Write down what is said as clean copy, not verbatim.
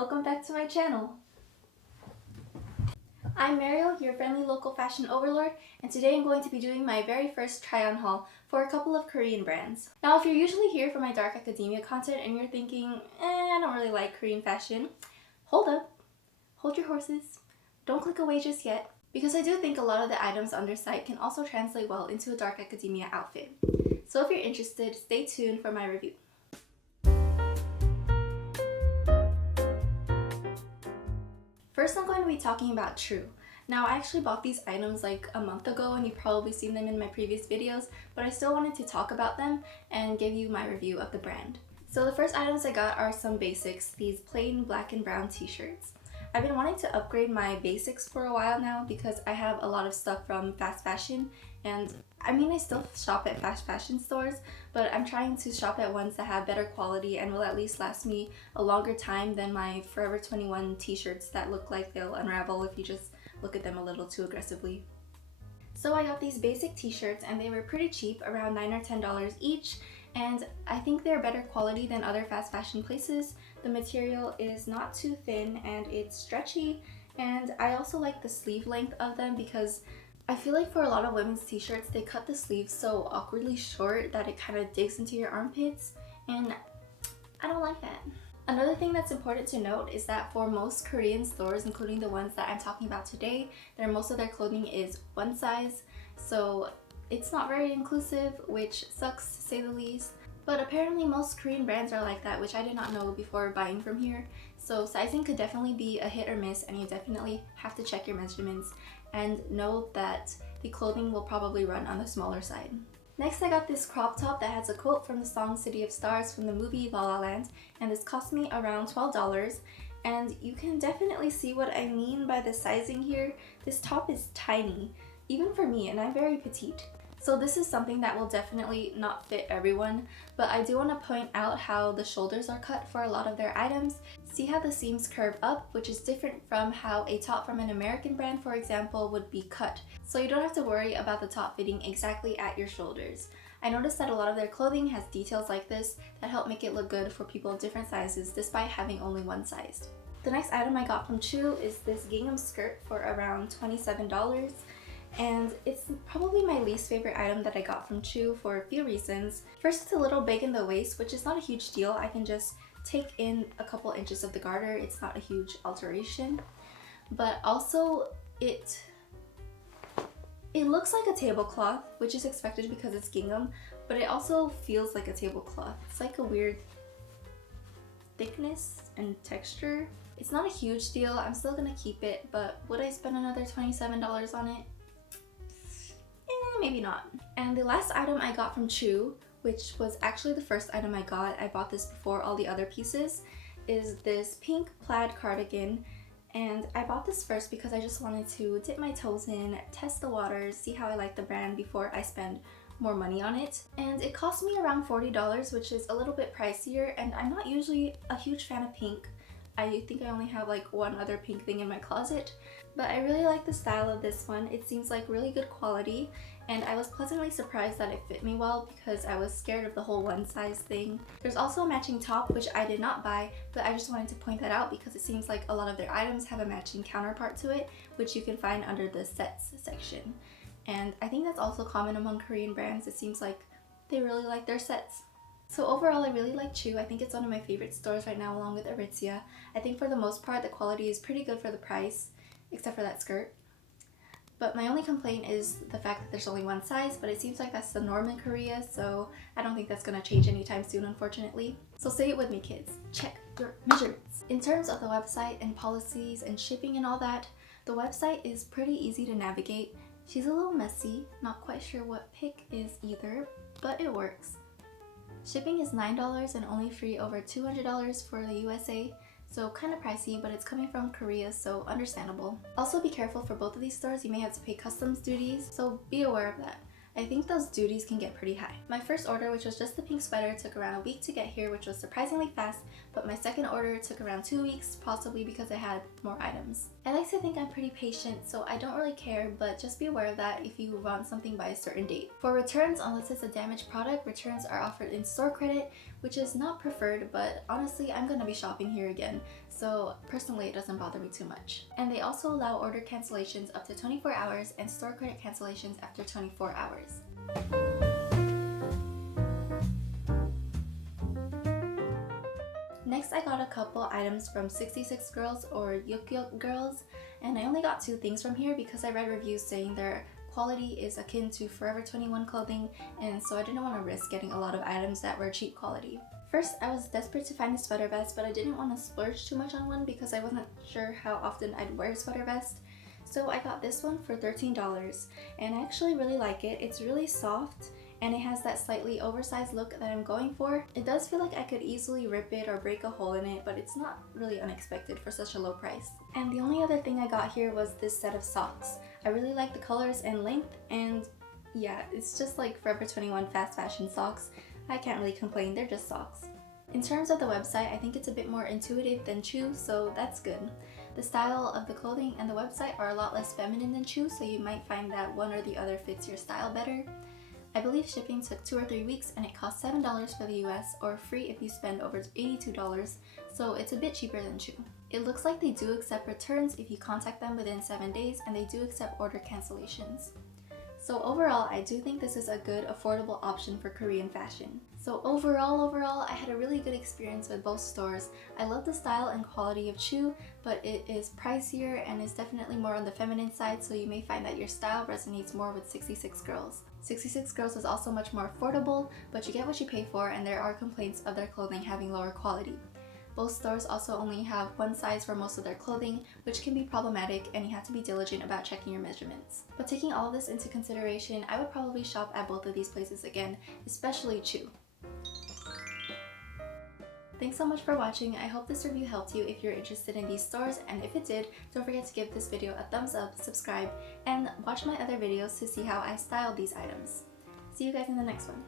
welcome back to my channel. I'm Mariel, your friendly local fashion overlord, and today I'm going to be doing my very first try-on haul for a couple of Korean brands. Now, if you're usually here for my dark academia content and you're thinking, I don't really like Korean fashion, hold up, hold your horses, don't click away just yet, because I do think a lot of the items on their site can also translate well into a dark academia outfit. So if you're interested, stay tuned for my review. First, I'm going to be talking about Chuu. Now, I actually bought these items like a month ago and you've probably seen them in my previous videos, but I still wanted to talk about them and give you my review of the brand. So the first items I got are some basics, these plain black and brown t-shirts. I've been wanting to upgrade my basics for a while now because I have a lot of stuff from fast fashion, and I mean I still shop at fast fashion stores, but I'm trying to shop at ones that have better quality and will at least last me a longer time than my Forever 21 t-shirts that look like they'll unravel if you just look at them a little too aggressively. So I got these basic t-shirts and they were pretty cheap, around $9 or $10 each, and I think they're better quality than other fast fashion places. The material is not too thin and it's stretchy, and I also like the sleeve length of them because I feel like for a lot of women's t-shirts they cut the sleeves so awkwardly short that it kind of digs into your armpits, and I don't like that. Another thing that's important to note is that for most Korean stores, including the ones that I'm talking about today, most of their clothing is one size, so it's not very inclusive, which sucks to say the least. But apparently most Korean brands are like that, which I did not know before buying from here. So sizing could definitely be a hit or miss, and you definitely have to check your measurements and know that the clothing will probably run on the smaller side. Next, I got this crop top that has a quote from the song City of Stars from the movie La La Land, and this cost me around $12. And you can definitely see what I mean by the sizing here. This top is tiny, even for me, and I'm very petite. So this is something that will definitely not fit everyone, but I do want to point out how the shoulders are cut for a lot of their items. See how the seams curve up, which is different from how a top from an American brand, for example, would be cut. So you don't have to worry about the top fitting exactly at your shoulders. I noticed that a lot of their clothing has details like this that help make it look good for people of different sizes despite having only one size. The next item I got from Chuu is this gingham skirt for around $27. And it's probably my least favorite item that I got from Chuu for a few reasons. First, it's a little big in the waist, which is not a huge deal. I can just take in a couple inches of the garter. It's not a huge alteration. But also, it looks like a tablecloth, which is expected because it's gingham, but it also feels like a tablecloth. It's like a weird thickness and texture. It's not a huge deal. I'm still gonna keep it, but would I spend another $27 on it? Maybe not. And the last item I got from Chuu, which was actually the first item I got, I bought this before all the other pieces, is this pink plaid cardigan. And I bought this first because I just wanted to dip my toes in, test the waters, see how I like the brand before I spend more money on it. And it cost me around $40, which is a little bit pricier, and I'm not usually a huge fan of pink. I think I only have like one other pink thing in my closet, but I really like the style of this one. It seems like really good quality, and I was pleasantly surprised that it fit me well because I was scared of the whole one size thing. There's also a matching top, which I did not buy, but I just wanted to point that out because it seems like a lot of their items have a matching counterpart to it, which you can find under the sets section. And I think that's also common among Korean brands. It seems like they really like their sets. So overall, I really like Chuu. I think it's one of my favorite stores right now along with Aritzia. I think for the most part, the quality is pretty good for the price, except for that skirt. But my only complaint is the fact that there's only one size, but it seems like that's the norm in Korea, so I don't think that's gonna change anytime soon, unfortunately. So say it with me, kids. Check your measurements. In terms of the website and policies and shipping and all that, the website is pretty easy to navigate. She's a little messy, not quite sure what pick is either, but it works. Shipping is $9 and only free over $200 for the USA, so kind of pricey, but it's coming from Korea, so understandable. Also be careful for both of these stores, you may have to pay customs duties, so be aware of that. I think those duties can get pretty high. My first order, which was just the pink sweater, took around a week to get here, which was surprisingly fast, but my second order took around 2 weeks, possibly because I had more items. I like to think I'm pretty patient, so I don't really care, but just be aware of that if you want something by a certain date. For returns, unless it's a damaged product, returns are offered in store credit, which is not preferred, but honestly, I'm gonna be shopping here again, so personally it doesn't bother me too much. And they also allow order cancellations up to 24 hours and store credit cancellations after 24 hours. Next, I got a couple items from 66 Girls or Yuk Yuk Girls, and I only got 2 things from here because I read reviews saying their quality is akin to Forever 21 clothing, and so I didn't want to risk getting a lot of items that were cheap quality. First, I was desperate to find a sweater vest, but I didn't want to splurge too much on one because I wasn't sure how often I'd wear a sweater vest. So I got this one for $13, and I actually really like it. It's really soft, and it has that slightly oversized look that I'm going for. It does feel like I could easily rip it or break a hole in it, but it's not really unexpected for such a low price. And the only other thing I got here was this set of socks. I really like the colors and length, and yeah, it's just like Forever 21 fast fashion socks. I can't really complain, they're just socks. In terms of the website, I think it's a bit more intuitive than Chuu, so that's good. The style of the clothing and the website are a lot less feminine than Chuu, so you might find that one or the other fits your style better. I believe shipping took 2 or 3 weeks, and it cost $7 for the US, or free if you spend over $82, so it's a bit cheaper than Chuu. It looks like they do accept returns if you contact them within 7 days, and they do accept order cancellations. So overall, I do think this is a good, affordable option for Korean fashion. So overall, I had a really good experience with both stores. I love the style and quality of Chuu, but it is pricier and is definitely more on the feminine side, so you may find that your style resonates more with 66 Girls. 66 Girls is also much more affordable, but you get what you pay for, and there are complaints of their clothing having lower quality. Both stores also only have one size for most of their clothing, which can be problematic, and you have to be diligent about checking your measurements. But taking all of this into consideration, I would probably shop at both of these places again, especially Chuu. Thanks so much for watching. I hope this review helped you if you're interested in these stores, and if it did, don't forget to give this video a thumbs up, subscribe, and watch my other videos to see how I style these items. See you guys in the next one.